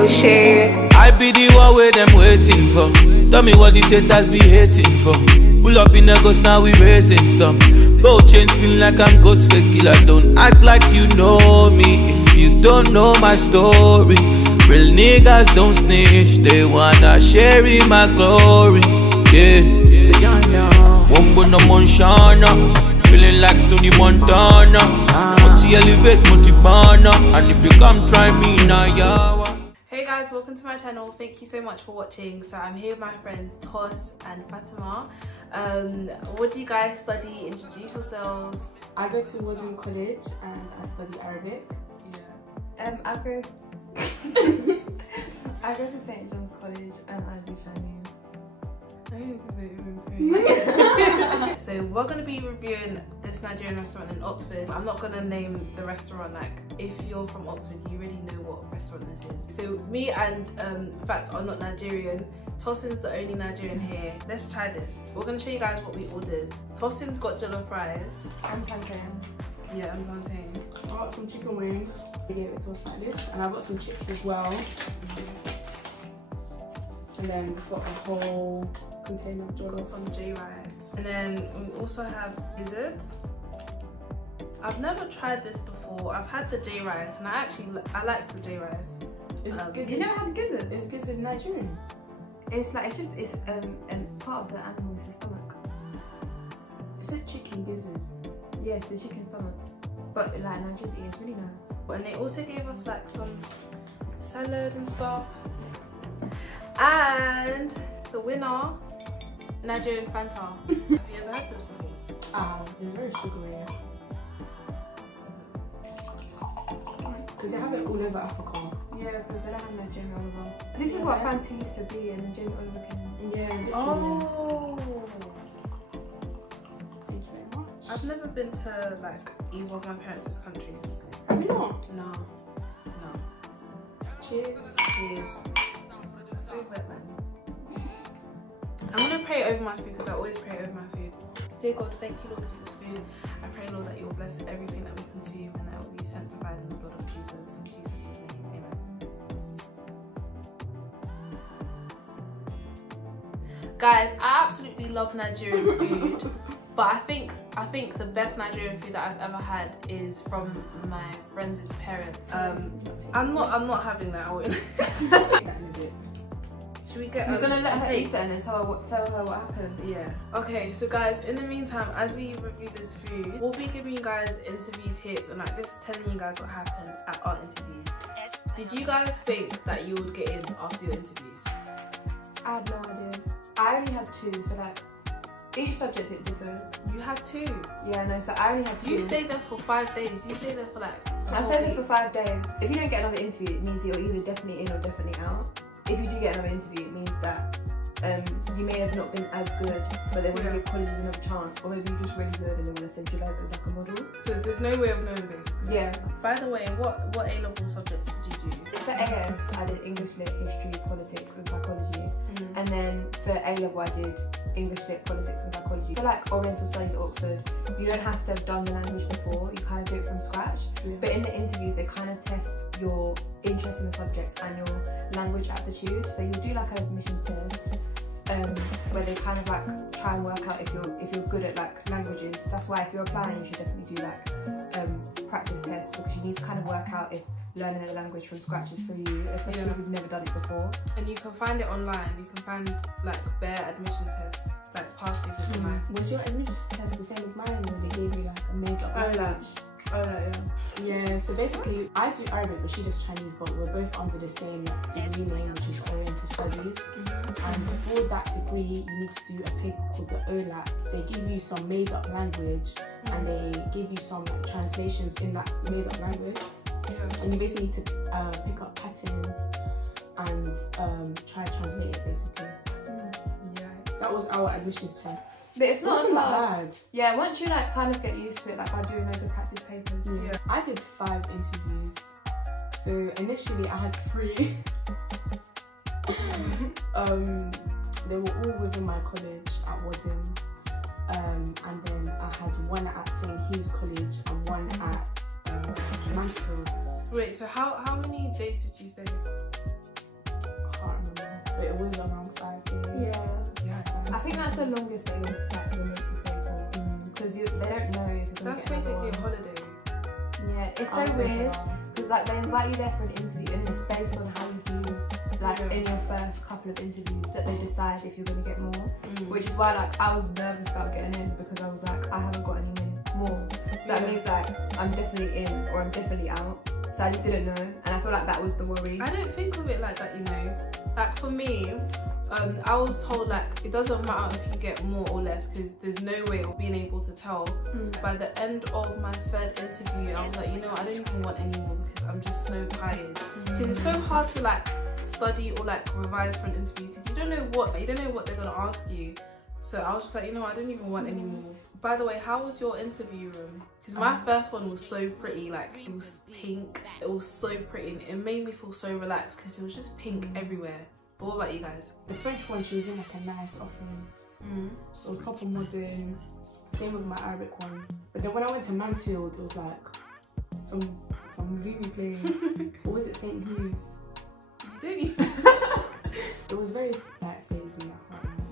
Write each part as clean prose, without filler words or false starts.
Oh shit. I be the one where them waiting for. Tell me what the haters be hating for. Pull up in the ghost, now we raising stuff. Both chains feel like I'm ghost fake killer. Don't act like you know me if you don't know my story. Real niggas don't snitch, they wanna share in my glory. Yeah, Wombo no Monshana, feeling like Tony Montana. Multi elevate, multi banner, and if you come try me now, yawa. Hey guys, welcome to my channel. Thank you so much for watching. So I'm here with my friends Tos and Fatima. What do you guys study? Introduce yourselves. I go to Woodland College and I study Arabic. Yeah. I go to St. John's College and I do Chinese. So we're going to be reviewing this Nigerian restaurant in Oxford. I'm not going to name the restaurant. Like, if you're from Oxford, you already know what restaurant this is. So me and Fats are not Nigerian. Tosin's the only Nigerian here. Let's try this. We're going to show you guys what we ordered. Tosin's got jollof fries. And plantain. Yeah, and plantain. I got some chicken wings. They gave it to us like this. And I've got some chips as well. And then we've got a whole container of jollof. Got some J rice. And then we also have gizzards. I've never tried this before. I've had the J rice and I like the J rice. You never had gizzard? Is gizzard Nigerian? It's like, it's part of the animal is the stomach. Is it chicken gizzard? Yes, the chicken stomach. But like Nigerian, it's really nice. And they also gave us like some salad and stuff. And the winner, Nigerian Fanta. Have you ever had this before? It's very sugary. Because they have it all over Africa. Yeah, because they don't have Nigerian Oliver. This is what Fanta used to be, and Nigerian Oliver came. Yeah, literally. Oh. Thank you very much. I've never been to like either of my parents' countries. Have you not? No. No. Cheers. Cheers. So wet, man. I'm gonna pray over my food because I always pray over my food. Dear God, thank you, Lord, for this food. I pray, Lord, that you will bless everything that we consume and that it will be sanctified in the blood of Jesus. In Jesus' name, amen. Guys, I absolutely love Nigerian food, but I think the best Nigerian food that I've ever had is from my friends' parents. I'm not having that. I won't. Should we get? You're gonna let her eat it and then tell her what happened. Yeah. Okay. So guys, in the meantime, as we review this food, we'll be giving you guys interview tips and like just telling you guys what happened at our interviews. Did you guys think that you would get in after your interviews? I had no idea. I only had 2, so like each subject it differs. You had 2. Yeah, no. So I only had 2. You stayed there for 5 days. You stayed there for like. I stayed there for 5 days. If you don't get another interview, it means you're either definitely in or definitely out. If you do get another interview, it means that you may have not been as good, but they want to give colleges another chance, or maybe you're just really good and they want to send you like as like a model. So there's no way of knowing basically. Yeah. By the way, what A-level subjects did you do? For AS, I did English Lit, History, Politics and Psychology. And then for A-level, I did English Lit, Politics and Psychology. For like Oriental Studies at Oxford, you don't have to have done the language before, you kind of do it from scratch. Yeah. But in the interviews, they kind of test your interest in the subject and your language aptitude. So you'll do like an admissions test, where they kind of like try and work out if you're good at like languages. That's why if you're applying, you should definitely do like practice tests, because you need to kind of work out if learning a language from scratch is for you, especially if you've never done it before. And you can find it online. You can find like bare admission tests, like past papers online. Was your admissions test the same as mine, or they gave you like a made-up language? Yeah, so basically I do Arabic but she does Chinese, but we're both under the same degree name, which is Oriental Studies. And for that degree you need to do a paper called the OLAT. They give you some made up language and they give you some like translations in that made up language. And you basically need to pick up patterns and try to translate it basically. That was our admissions test. But it's not as bad. Yeah, once you like kind of get used to it, like by doing loads of practice papers. Yeah. I did 5 interviews. So initially I had 3. They were all within my college at Wadden. And then I had one at St. Hugh's College and one at Mansfield. Wait, so how many days did you stay? but it was around 5 days. I think that's the longest that you're like limit to stay for, because they don't know if you're That's gonna get basically a another holiday. one. Yeah, it's so weird because like they invite you there for an interview and it's based on how you do like in your first couple of interviews that they decide if you're gonna get more. Which is why like I was nervous about getting in because I was like I haven't got any more. So that means like I'm definitely in or I'm definitely out. So I just didn't know, and I feel like that was the worry. I don't think of it like that, you know. Like for me, I was told like it doesn't matter if you get more or less because there's no way of being able to tell. By the end of my 3rd interview, I was like, you know, I don't even want any more because I'm just so tired. Because it's so hard to like study or like revise for an interview because you don't know what they're gonna ask you. So I was just like, you know, I don't even want any more. By the way, how was your interview room? Because my first one was so pretty, like it was pink. It was so pretty and it made me feel so relaxed because it was just pink everywhere. But what about you guys? The French one, she was in like a nice office. It was proper modern. Same with my Arabic ones. But then when I went to Mansfield, it was like some gloomy place. Or was it St. Hugh's? You don't even. It was very like flazy.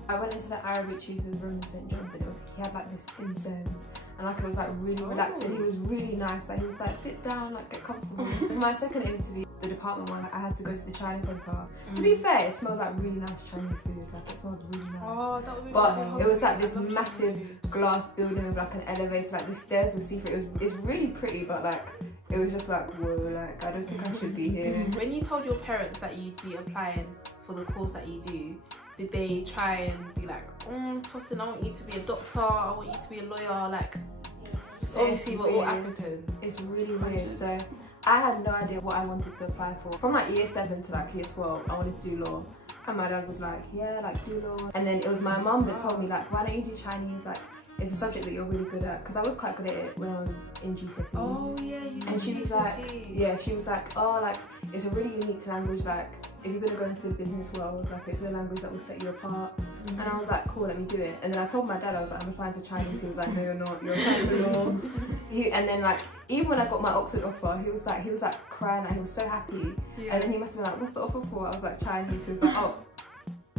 I went into the Arabic tutor's room in St. John's and he had like this incense and like it was like really relaxing. He was really nice. Like he was like sit down, like get comfortable. In my 2nd interview, the department one, I had to go to the Chinese centre. To be fair, it smelled like really nice Chinese food. Like it smelled really nice. Oh, that would be but so it was like this massive glass building with like an elevator. Like the stairs were see-through. It's really pretty, but like it was just like whoa. Like I don't think I should be here. When you told your parents that you'd be applying for the course that you do, did they try and be like, Tosin, I want you to be a doctor, I want you to be a lawyer, like, obviously we're all African. It's really weird. So I had no idea what I wanted to apply for. From like year 7 to like year 12, I wanted to do law. And my dad was like, yeah, like do law. And then it was my mum that told me like, why don't you do Chinese? Like, it's a subject that you're really good at. Because I was quite good at it when I was in GCSE. Oh yeah, you did. And she was like, yeah, she was like, oh, like, it's a really unique language, like, if you're gonna go into the business world, like it's a language that will set you apart. And I was like, cool, let me do it. And then I told my dad, I was like, I'm applying for Chinese. He was like, no, you're not. You're applying for law. And then like, even when I got my Oxford offer, he was like crying, like he was so happy. And then he must have been like, what's the offer for? I was like, Chinese. He was like, oh.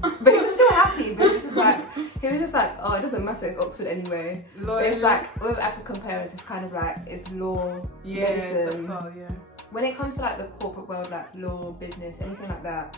But he was still happy. But he was just like, oh, it doesn't matter. It's Oxford anyway. But it's like with African parents, it's kind of like it's law, medicine. Doctor, yeah. When it comes to like the corporate world, like law, business, anything like that,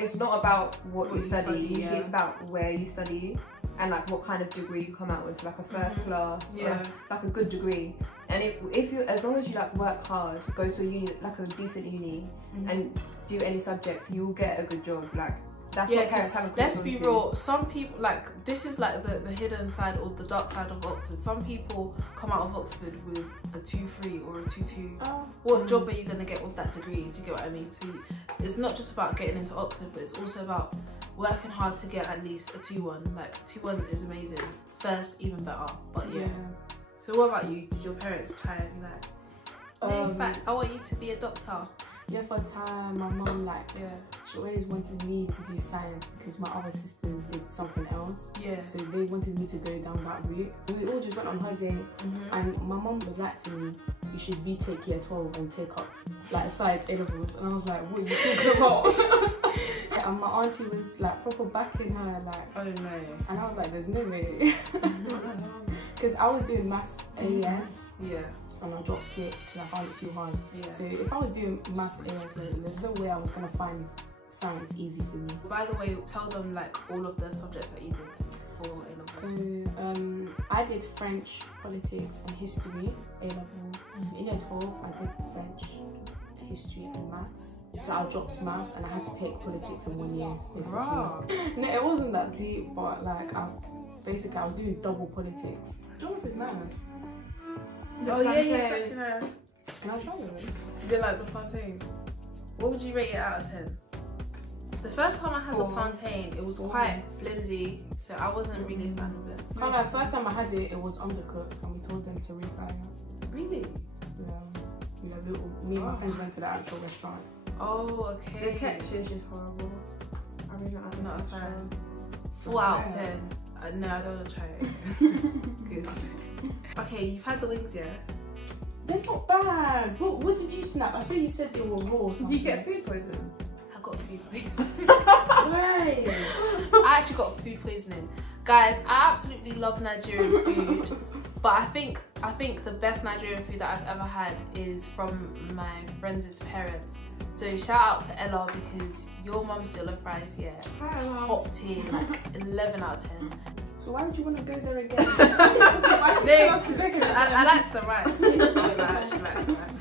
it's not about what you study. Usually it's about where you study and like what kind of degree you come out with. So like a first class, or like a good degree. And if you, as long as you like work hard, go to a uni, like a decent uni, and do any subjects, you'll get a good job. Like that's what parents have. Let's be real. Some people, like, this is like the hidden side or the dark side of Oxford. Some people come out of Oxford with a 2-3 or a 2-2. What job are you gonna get with that degree? Do you get what I mean? So it's not just about getting into Oxford, but it's also about working hard to get at least a 2-1. Like 2-1 is amazing. First, even better. But yeah. So what about you? Did your parents try and be like, in fact, I want you to be a doctor? Yeah, for a time, my mum she always wanted me to do science because my other sisters did something else. Yeah. So they wanted me to go down that route. We all just went on holiday, and my mum was like to me, "You should retake year 12 and take up like science A-levels." And I was like, "What are you talking about?" And my auntie was like proper backing her, like, oh no. And I was like, "There's no way," because I was doing maths AS. Yeah. And I dropped it because I found it too hard. Yeah. So if I was doing maths AS, there's no way I was gonna find science easy for me. By the way, tell them like all of the subjects that you did for A-levels. I did French, politics, and history A-level. In year 12, I did French, history, and maths. So I dropped maths and I had to take politics in 1 year. Basically. No, it wasn't that deep, but like I was doing double politics. Geography is nice. Oh yeah, it's actually nice. Can I try it? You did like the plantain. What would you rate it out of 10? The first time I had the plantain, it was quite flimsy, so I wasn't really a fan of it. Can't lie, first time I had it, it was undercooked, and we told them to refry it. Really? Yeah. Me and my friends went to the actual restaurant. Oh, okay. The texture is just horrible. I really don't not a fan. 4 out of 10. No, I don't want to try it. Good. Okay, you've had the wings, yeah? They're not bad. What did you snap? I swear you said they were raw. Did you get food poisoning? I got food poisoning. Right. actually got food poisoning. Guys, I absolutely love Nigerian food, but I think the best Nigerian food that I've ever had is from my friends' parents. So shout out to Ella, because your mum's jollof rice, yeah, top tier, like 11 out of 10. So why would you want to go there again? I like the rice. She likes the rice.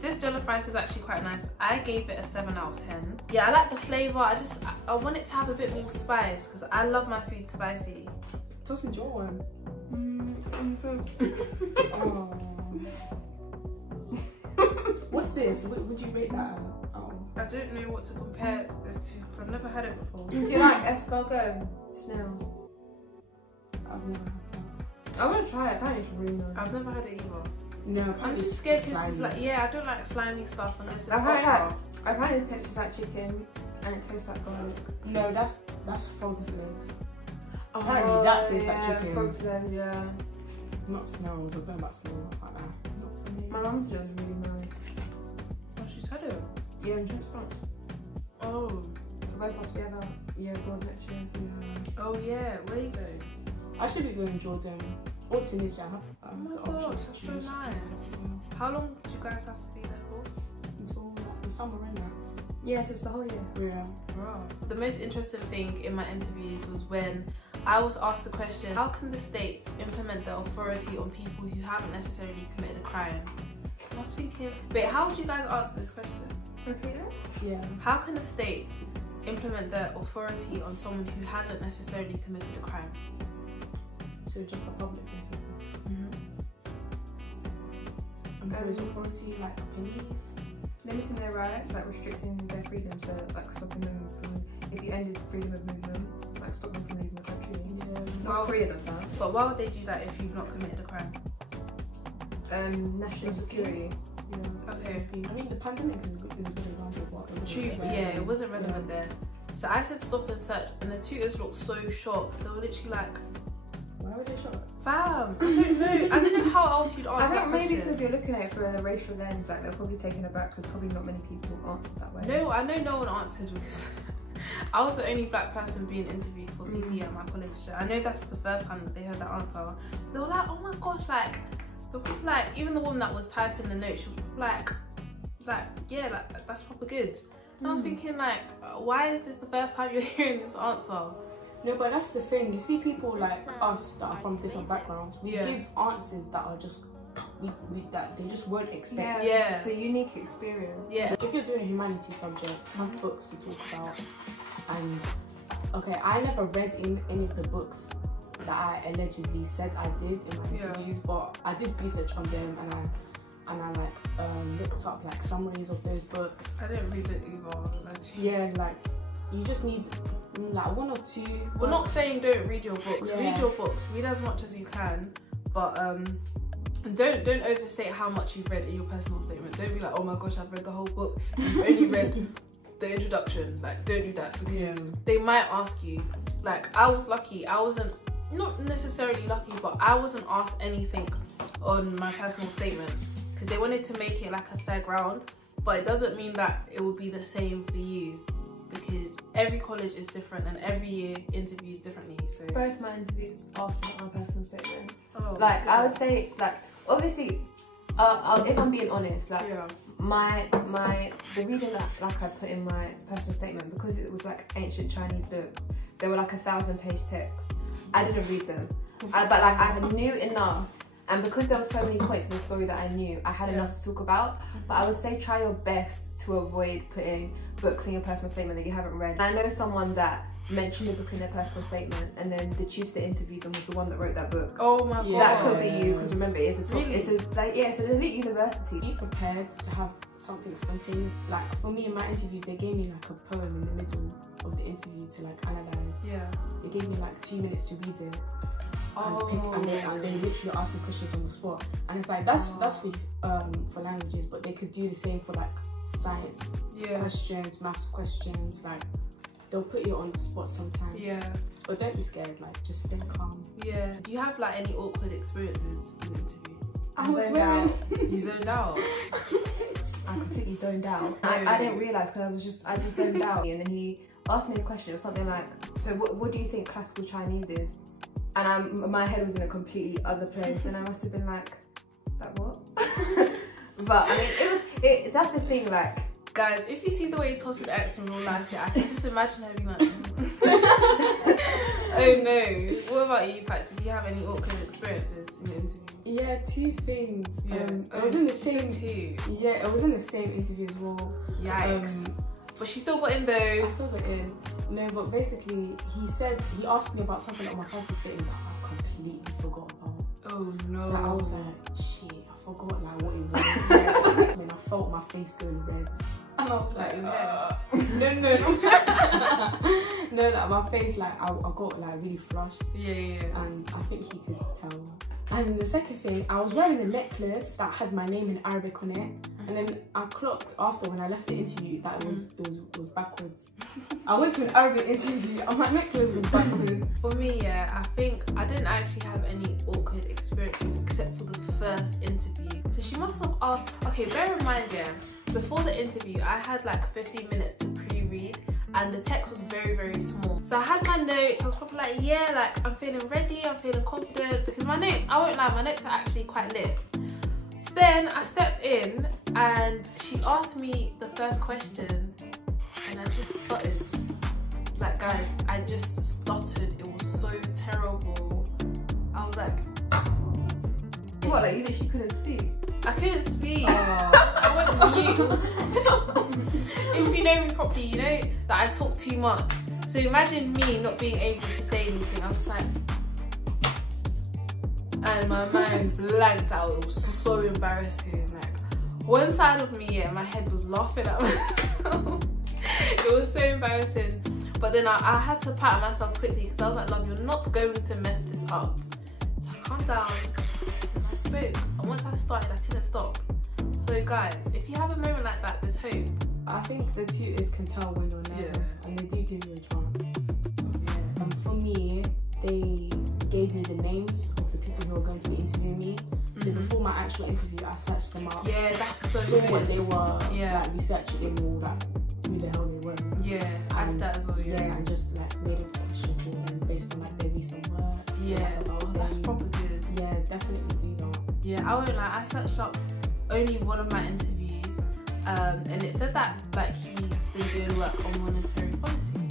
This jollof rice is actually quite nice. I gave it a 7 out of 10. Yeah, I like the flavour. I want it to have a bit more spice, because I love my food spicy. Tosin, do you want one? Oh. What's this? Would you rate that? Oh. I don't know what to compare this to, because I've never had it before. Do you like escargot? Snails. I've never had that. I want to try it. Apparently it's really nice. I've never had it either. No, I'm just scared because it's like, yeah, I don't like slimy stuff unless it's Apparently it tastes like chicken and it tastes like garlic. No, that's frog's legs. Apparently that tastes like chicken. Frog's legs, yeah. Not snails. I'm going about snails like that. Not for me. My mum said it was really nice. Oh, she's had it? Yeah, in France. Oh. For both of us, we have a year abroad next year. Yeah. Oh yeah, where you go? I should be going Jordan or Tunisia. Oh my gosh, that's so nice. How long do you guys have to be there for? Until the summer, isn't it? Yes, it's the whole year. Yeah. Wow. The most interesting thing in my interviews was when I was asked the question, how can the state implement their authority on people who haven't necessarily committed a crime? I was thinking, wait, how would you guys answer this question? Repeat it? Yeah. How can the state implement their authority on someone who hasn't necessarily committed a crime? So just the public, basically. And whose authority, like police? Limiting their rights, like restricting their freedom, so like stopping them from, if you ended freedom of movement, like stop them from leaving the country. Yeah. North Korea does that. But why would they do that if you've not committed a crime? National security. Yeah. Okay. I mean, the pandemic is a good example of what it was. True, yeah, it wasn't relevant there. So I said stop and search, and the tutors looked so shocked. They were literally like, Why were they shocked? fam, I don't know how else you'd answer I think that maybe question. because you're looking at it through a racial lens, like they're probably taken aback because probably not many people answered that way. No, I know no one answered because I was the only black person being interviewed for PP at my college. So I know that's the first time that they heard that answer. They were like, oh my gosh, like, the people, like, even the woman that was typing the note, she was like, yeah, like, that's proper good. And I was thinking, like, why is this the first time you're hearing this answer? No, but that's the thing. You see people like us that are from different backgrounds. We give answers that are just that they just won't expect. Yeah. It's a unique experience. Yeah. If you're doing a humanities subject, have books to talk about. And okay, I never read in any of the books that I allegedly said I did in my interviews, but I did research on them and I like looked up like summaries of those books. I didn't read it either. Yeah, like you just need like one or two. We're not saying don't read your books. Yeah. Read your books. Read as much as you can, but don't overstate how much you've read in your personal statement. Don't be like, oh my gosh, I've read the whole book. You've only read the introduction. Like, don't do that because they might ask you. Like, I was lucky. I wasn't, not necessarily lucky, but I wasn't asked anything on my personal statement because they wanted to make it like a fair ground. But it doesn't mean that it will be the same for you, because every college is different and every year interviews differently. So Both my interviews asked about my personal statement. oh, Like I would say, like obviously, if I'm being honest, like the reading that like I put in my personal statement, because it was like ancient Chinese books, they were like 1,000-page texts. I didn't read them, but like I knew enough. And because there were so many points in the story that I knew, I had enough to talk about. But I would say try your best to avoid putting books in your personal statement that you haven't read. And I know someone that mentioned a book in their personal statement, and then the tutor that interviewed them was the one that wrote that book. oh my god, That could be you, because remember, it's a top, Really? it's an elite university. Be prepared to have something spontaneous. Like for me in my interviews, they gave me like a poem in the middle of the interview to like analyze. Yeah. They gave me like 2 minutes to read it. And they literally asked me questions on the spot, and it's like that's for languages, but they could do the same for like science questions, maths questions. Like they'll put you on the spot sometimes. Yeah. But don't be scared. Like just stay calm. Yeah. Do you have like any awkward experiences in the interview? I zoned out. You zoned out. I completely zoned out. I didn't realise because I just zoned out, and then he asked me a question or something like, so what do you think classical Chinese is? And my head was in a completely other place, and I must have been like what? But I mean, that's the thing, like, guys, if you see the way Tosin acts in real life, I can just imagine her being like, oh no. What about you, Pat? Did you have any awkward experiences in the interview? Yeah, 2 things. Yeah. It was in the same. Too. Yeah, it was in the same interview as well. Yikes. But she still got in though. I still got in. No, but basically, he asked me about something on my personal statement that I completely forgot about. Oh no. So I was like, shit, I forgot like what it was. I mean, I felt my face going red. And I was like, no, like my face, like I got like really flushed. Yeah. And I think he could tell. And the second thing, I was wearing a necklace that had my name in Arabic on it, and then I clocked after when I left the interview that it was backwards. I went to an Arabic interview and my necklace was backwards. For me, yeah, I think I didn't actually have any awkward experiences except for the first interview. So she must have asked. Okay, bear in mind, yeah, before the interview, I had like 15 minutes to pre-read. And the text was very, very small. So I had my notes, I was probably like, yeah, like I'm feeling ready, I'm feeling confident. Because my notes, I won't lie, my notes are actually quite lit. So then I stepped in and she asked me the first question and I just stuttered. Like, guys, I just stuttered. It was so terrible. I was like... What, like you literally couldn't speak? I couldn't speak. I went mute. If you know me properly, you know that I talk too much. So imagine me not being able to say anything. I'm just like, and my mind blanked out. It was so embarrassing. Like, one side of me, yeah, my head was laughing at myself. It was so embarrassing. But then I had to pat myself quickly because I was like, love, you're not going to mess this up. So I calmed down and I spoke. And once I started, I couldn't stop. So guys, if you have a moment like that, there's hope. I think the tutors can tell when you're nervous, and they do give you a chance. Yeah. For me, they gave me the names of the people who are going to be interviewing me. So before my actual interview, I searched them up. Yeah, that's so saw good. what they were, like researching them all, like who the hell they were. Yeah, I did that as well. Yeah, and just like made a question for them based on like their recent work. Yeah, that's proper good. Yeah, definitely do that. Yeah, I won't lie, I searched up only one of my interviews. And it said that like he's been doing work on monetary policy.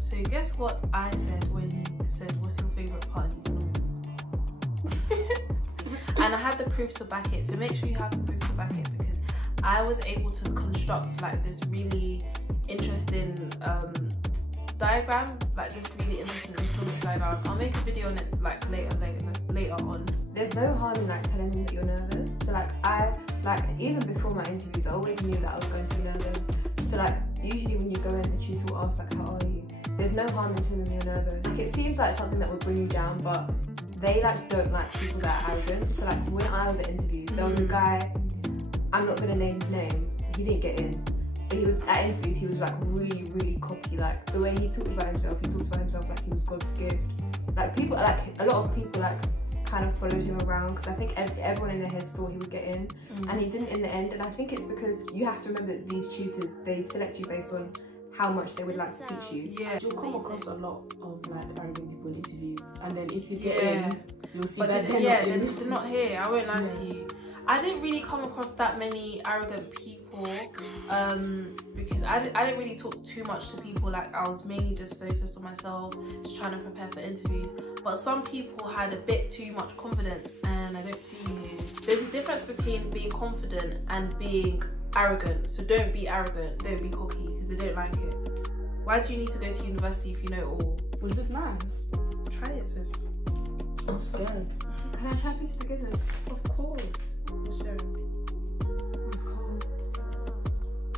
So guess what I said when he said, what's your favourite part in economics? And I had the proof to back it. So make sure you have the proof to back it, because I was able to construct like this really interesting diagram, like this really interesting economics diagram. I'll make a video on it like later on. There's no harm in like telling them that you're nervous. So like even before my interviews, I always knew that I was going to be nervous. So like usually when you go in, the tutor will ask like, how are you? There's no harm in telling them you're nervous. Like it seems like something that would bring you down, but they like don't like people that are arrogant. So like when I was at interviews, there was a guy, I'm not gonna name his name, he didn't get in. But he was at interviews, he was like really, really cocky. Like the way he talked about himself, he talks about himself like he was God's gift. Like people, like a lot of people like kind of followed him around because I think everyone in their heads thought he would get in, and he didn't in the end. And I think it's because you have to remember that these tutors, they select you based on how much they would like to teach you. Yeah, you'll come across a lot of like arrogant people in interviews, and then if you get in, you'll see that they're not here. I won't lie to you. I didn't really come across that many arrogant people because I didn't really talk too much to people. Like I was mainly just focused on myself, just trying to prepare for interviews. But some people had a bit too much confidence, and I don't see you. There's a difference between being confident and being arrogant. So don't be arrogant, don't be cocky, because they don't like it. Why do you need to go to university if you know it all? Was this nice? Try it, sis. I'm scared. Can I try a piece of the gizzard? Of course. It's cold.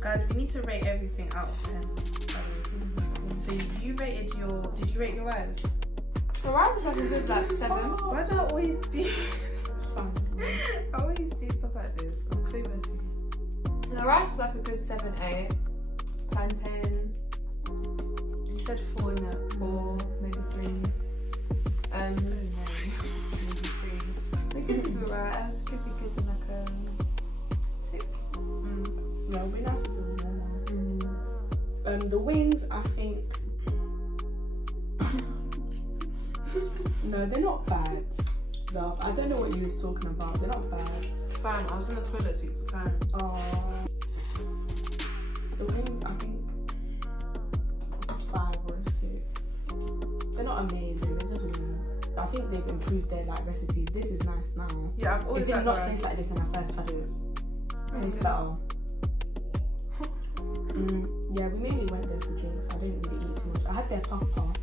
Guys, we need to rate everything out of 10. So you rated did you rate your rice? The rice was like a good like 7. Why do I always do? It's fine. I always do stuff like this. I'm so messy. So the rice was like a good 7, 8. Plantain. You said 4 in there. 4, maybe 3. Maybe 3. The gizzards were right. I was could be gizzard like a 6. Yeah, it'd be nice if it was more. The wings, I think. No, they're not bad. Love, I don't know what you was talking about. They're not bad. Fam, I was in the toilet seat for time. The wings, I think 5 or 6. They're not amazing. They're just wings. I think they've improved their like recipes. This is nice now. Yeah, I've always It did not rice. taste like this when I first had it. Tastes better. Yeah, we mainly went there for drinks. I didn't really eat too much. I had their puff puff.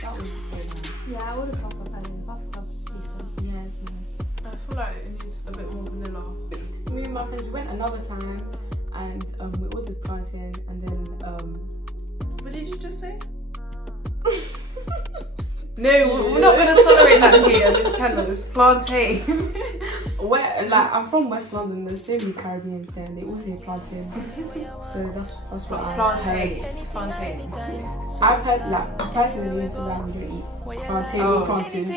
That was so nice. Yeah, I would have puff puff and puff puff's decent. Yeah, it's nice. I feel like it needs a bit more vanilla. Me and my friends went another time and we ordered plantain and then What did you just say? No, we're not going to tolerate that here on this channel. It's plantain. where like I'm from West London, there's so many Caribbeans there and they all say plantain. So that's what I Plantain. heard. Plantain. I've heard like personally in Sudan we don't eat plantain or plantain.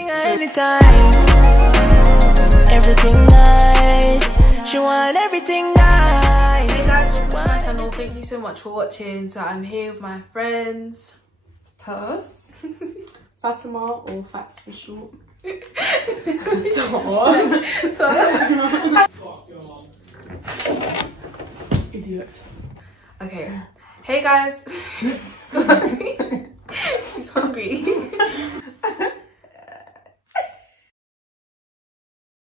Everything nice. She want everything nice. Hey guys, welcome to my channel. Thank you so much for watching. So I'm here with my friends Tos. Fatima or Fats for short. Idiot. Okay. Hey guys. He's hungry.